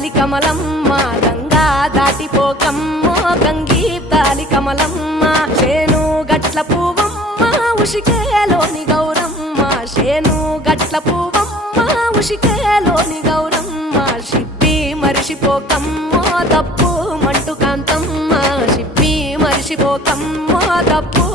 తాలి కమలమ్మ గంగా దాటిపోకమ్మో గంగీ తాలి కమలమ్మ శేను గట్ల పువ్వమ్మ ఉషికేలోని గౌరమ్మ శేను గట్ల పువ్వమ్మ ఉషికేలోని గౌరమ్మ షిప్పి మరిషిపోకమ్మో తప్పు మంటు కాంతమ్మ షిప్పి మరిషిపోకమ్మో తప్పు